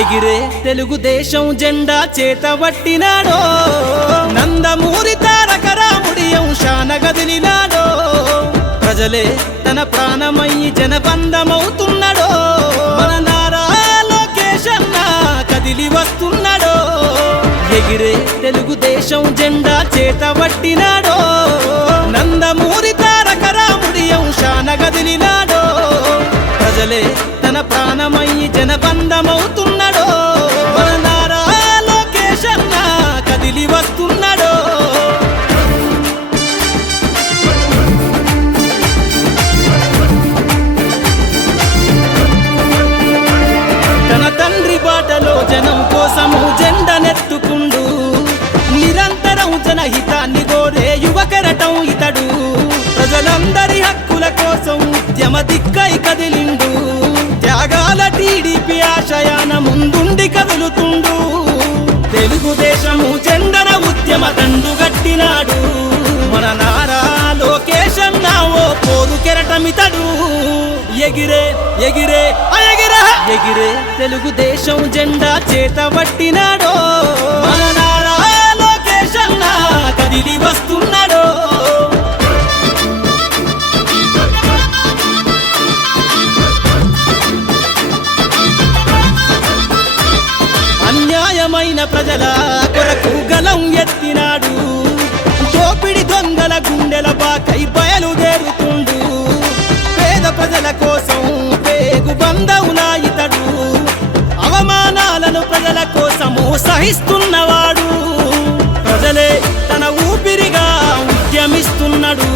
ఎగిరే తెలుగుదేశం జెండా చేతబట్టినాడో, నందమూరి తారక రాముడి అంశాన గదిలినాడో, ప్రజలే తన ప్రాణమయ్యి జనబంధమవుతున్నాడో, మన నారా లోకేష్ అన్న కదిలి వస్తున్నాడో, ఎగిరే తెలుగుదేశం జెండా చేతబట్టినాడో, నందమూరి తారక రాముడి అంశాన గదిలినాడో, ప్రజలే తన ప్రాణమయ్యి జనబంధమవుతున్నాడో, మన నారా లోకేష్ అన్న కదిలి వస్తున్నాడో. తన తండ్రి బాటలో జనం కోసము జెండనెత్తుకుండు, నిరంతరం జనహితాన్ని కోరే యువకరటం ఇతడు, ప్రజలందరి హక్కుల కోసం ఉద్యమ దిక్కై కదిలిండు, త్యాగాల టీడీపీ ఆశయాన ముందుండి కదులుతుండు, తెలుగుదేశము జెండన ఉద్యమ దండు గట్టినాడు, మన నారా లోకేష్ అన్న ఓ పోరు కెరటమితడు, ఎగిరే ఎగిరే ఎగిరే ఎగిరే తెలుగుదేశం జెండా చేతబట్టినాడో, మన నారా లోకేష్ అన్న కదిలి వస్తున్నాడో. అన్యాయమైన ప్రజల కొరకు గలం ఎత్తినాడు, దోపిడి దొంగల గుండెల బాకై బయలుదేరుతుండు, పేద ప్రజల కోసం పేగు బంధవులా ఇతడు, అవమానాలను ప్రజల కోసము సహిస్తున్నవాడు, ప్రజలే తన ఊపిరిగా ఉద్యమిస్తున్నాడు,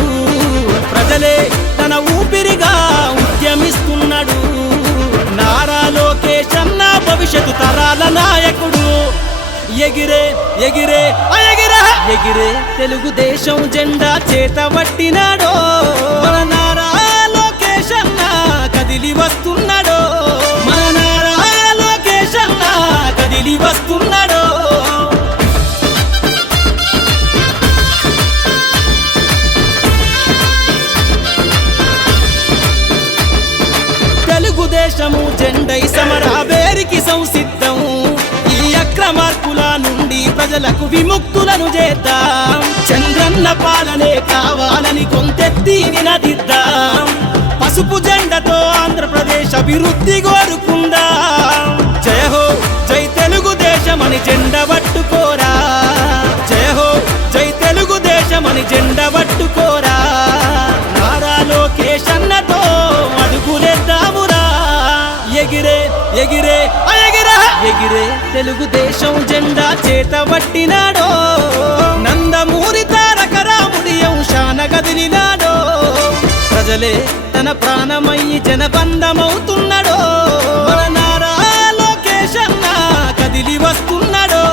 ప్రజలే తన ఊపిరిగా ఉద్యమిస్తున్నాడు, నారా లోకేష్ అన్న భవిష్యత్తు తరాల నాయకుడు, ఎగిరే ఎగిరే ఎగిరే ఎగిరే తెలుగుదేశం జెండా చేతబట్టినాడో, మన నారా లోకేష్ అన్న కదిలి వస్తున్నాడో, మన నారా లోకేష్ అన్న కదిలి వస్తున్నాడో. తెలుగుదేశము జెండై సమరావేరికి సంసిద్ధం, ఈ అక్రమార్కుల నుండి ప్రజలకు విముక్తులను చేద్దాం, చంద్రన్న పాలనే కావాలని కొంతెత్తి నినదిద్దాం, పసుపు జెండతో ఆంధ్రప్రదేశ్ అభివృద్ధి కోరుకుందాం, జయ హో జై తెలుగుదేశం అని జెండ పట్టుకోరా, జయ హో జై తెలుగుదేశం అని జెండ పట్టుకోరా, నారా లోకేష్ అన్నతో అడుగులేద్దామురా, ఎగిరే ఎగిరే ఎగిరే ఎగిరే తెలుగుదేశం జెండా చేతబట్టినాడో, నందమూరి తారక రాముడి అంశాన గదిలినాడో, ప్రజలే తన ప్రాణమయ్యి జనబంధమవుతున్నాడో, మన నారా లోకేష్ అన్న కదిలి వస్తున్నాడో,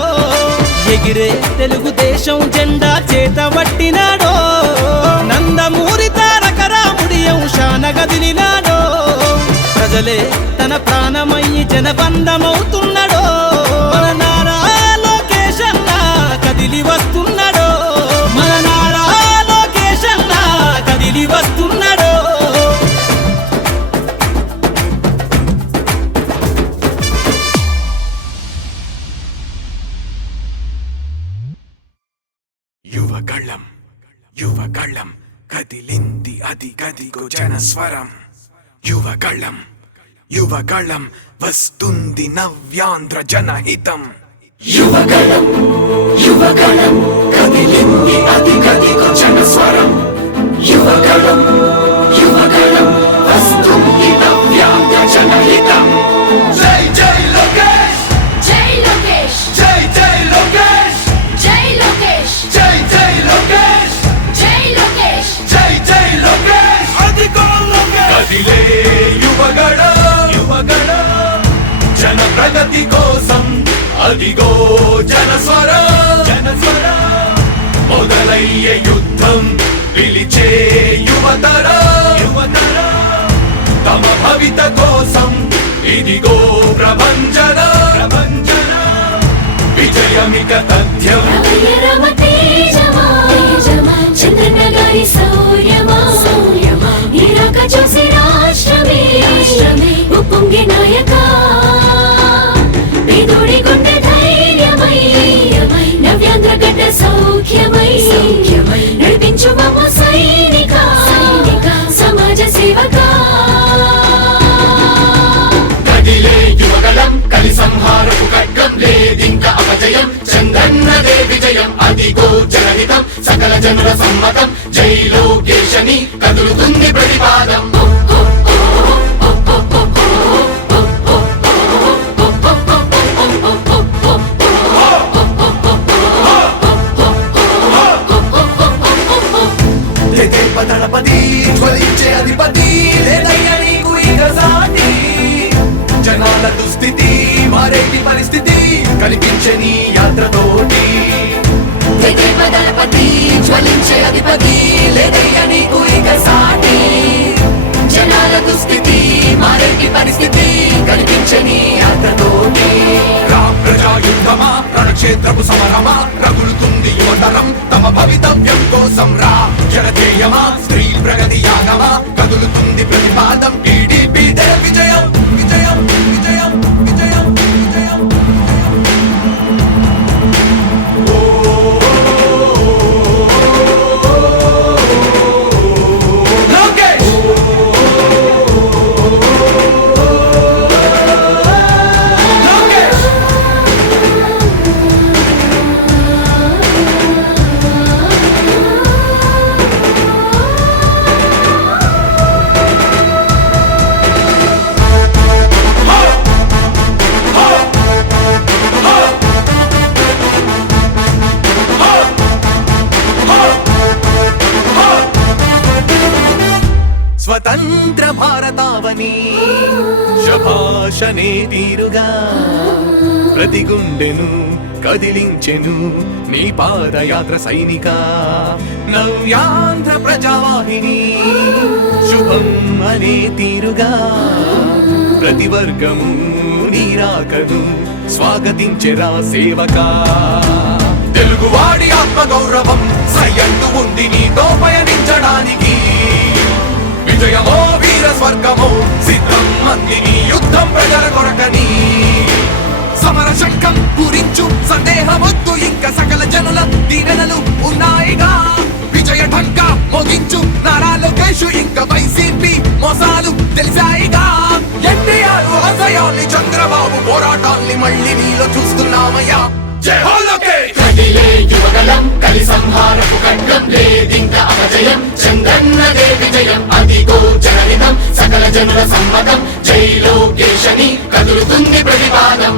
ఎగిరే తెలుగుదేశం జెండా చేతబట్టినాడో, నందమూరి తారక రాముడి అంశాన గదిలినాడో, ప్రజలే తన ప్రాణమయ్యి జనబంధమవుతున్నాడో, మన నారా లోకేష్ అన్న కదిలి వస్తున్నాడో, మన నారా లోకేష్ అన్న కదిలి వస్తున్నాడో. యువగళం యువగళం కదిలింది అది గదిగో జనస్వరం, యువగళం యువగళం వస్తుంది నవ్యాంధ్ర జనహితం, యువగళం యువగళం కదిలింది అది గదిగో జనస్వరం, యువగళం యువగళం వస్తుంది నవ్యాంధ్ర జనహితం. జై జై లోకేష్ జై లోకేష్ జై జై లోకేష్ జై లోకేష్ జై జై లోకేష్ జై లోకేష్ జై జై లోకేష్ అదిగో లోకేష్ కదిలే యువగళం యువగళం జన ప్రగతి కోసం అదిగో జనస్వరం జనస్వరం, మొదలయ్యే యుద్ధం పిలిచే యువతరం యువతరం, తమ భవిత కోసం ఇదిగో ప్రభంజనం ప్రభంజనం, విజయమిక తథ్యం. రమ తేజమా చంద్రన్న గారి సౌర్యమా నీరాక చూసి రాష్ట్రమే ఉప్పొంగే నాయక విజయం అదిగో జనహితం సకల జనుల సమ్మతం జై లోకేశని కదులుతుంది ప్రతిపాదం దళపతి జ్వలించే అధిపతి లేదయ్య నీకు ఇక సాటి జనాల దుస్థితి మారేటి పరిస్థితి కనిపించే నీ యాత్రతోటి దళపతి జ్వలించే అధిపతి లేదయ్య నీకు ఇక సాటి జనాల దుస్థితి మారేటి పరిస్థితి కనిపించే నీ యాత్రతోటి రా ప్రజా యుద్ధమా రణక్షేత్రపు సమరమా రగులుతుంది యువతరం తమ భవితవ్యం కోసం రా జనజేయమా స్త్రీ ప్రగతి యాగమా కదులుతుంది ప్రతిపాదం టీడీపీ విజయం విజయం విజయం విజయం విజయం లోకేష్ లోకేష్ స్వతంత్ర భారతావని శభాషనే తీరుగా ప్రతి గుండెను కదిలించెను నీ పాదయాత్ర సైనిక నవ్యాంధ్ర ప్రజావాహిని శుభం అనే తీరుగా ప్రతి వర్గము నీరాకను స్వాగతించెరా సేవకా తెలుగువాడి ఆత్మగౌరవం సయ్యందు ఉంది నీతో పయనించడానికి విజయమో వీర స్వర్గమో సిద్ధం మందిని యుద్ధం ప్రజల కొరకని సమర శంఖం పూరించు సందేహమొద్దు ఇంకా సకల జనుల దీవెనలు ఉన్నాయిగా విజయ ఢంక మోగించు నారా లోకేష్ ఇంకా వైసీపీ మోసాలు తెలిసాయిగా ఎన్టీఆర్ ఆశయాల్ని చంద్రబాబు పోరాటాల్ని మళ్ళీ నీలో చూస్తున్నామయ్యా జై హో లోకేష్ కదిలే యువగలం కలి సంహారపు ఖడ్గం లేదింక అపజయం చంద్రన్నదే విజయం అదిగో జనహితం సకల జనుల సమ్మతం జై లోకేశని కదులుతుంది ప్రతిపాదం